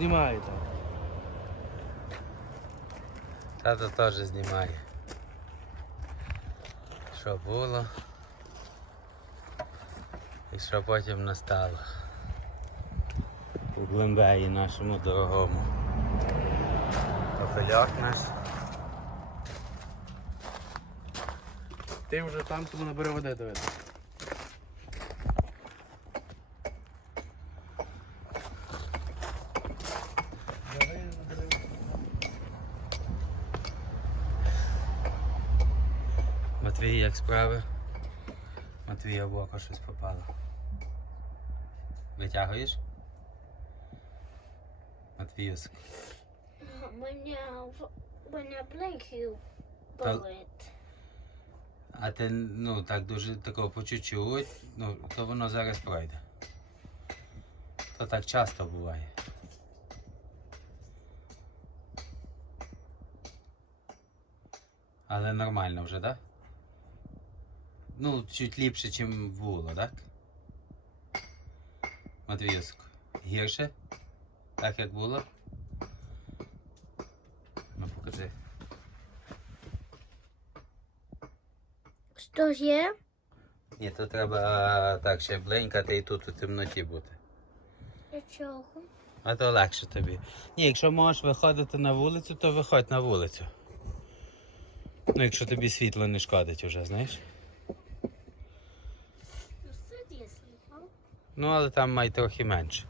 Знімаєте. Тато теж знімає. Що було? І що потім настало. У Глембеї нашому дорогому. Попеляк наш. Ти вже там тому набери води до Матвій, як справи? Матвія в око щось попало. Витягуєш? Матвіюсик. Мене, мене плечі болить. А ти ну так дуже такого по чуть-чуть, ну, то воно зараз пройде. То так часто буває. Але нормально вже, так? Ну, чуть ліпше, ніж було, так? Матвіюску. Гірше? Так як було? Ну покажи. Що є? Ні, то треба так ще бленькати і тут у темноті бути. Для чого? А то легше тобі. Ні, якщо можеш виходити на вулицю, то виходь на вулицю. Ну, якщо тобі світло не шкодить уже, знаєш. Тут є світло. Ну, але там май трохи менше.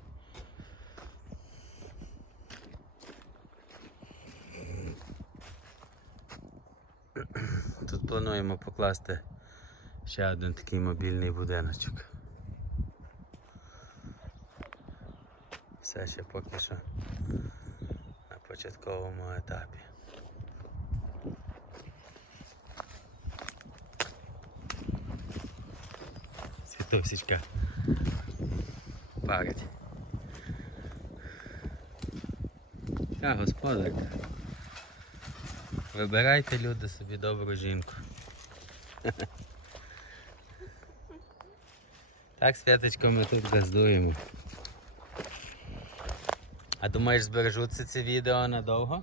Тут плануємо покласти ще один такий мобільний будиночок. Все ще поки що на початковому етапі. Світусічка парить. А, господар. Вибирайте люди собі добру жінку. Так, Святочко, ми тут газдуємо. А думаєш, збережуться ці відео надовго?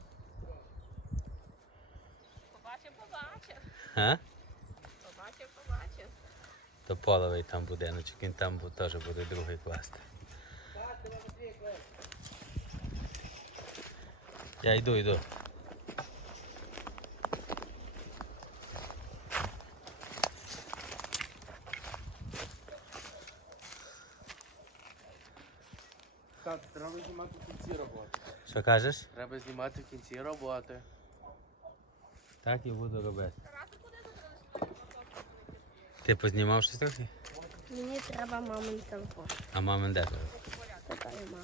Побачив, побачив. А? Побачив, побачив. То половий там будиночок, він там теж буде другий класти. Я йду, йду. Так, треба знімати в кінці роботи. Що кажеш? Треба знімати в кінці роботи. Так і буду робити. Ти познімав щось трохи? Мені треба мамин телефон. А мамин де? Питаю маму.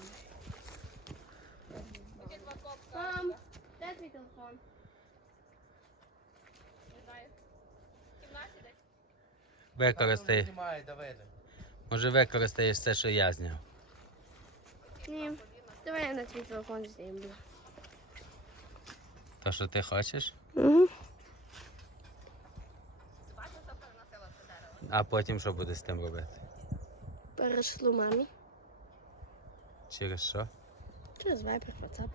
Мам, де твій телефон? Не знаю. В кімнаті десь. Використай. Давиде. Може використаєш все, що я зняв. Ні. Давай я на твій телефон знімлю. То, що ти хочеш, Угу. А потім що буде з тим робити? Перешлю мамі. Cheers, sir. Cheers, mate. What's up?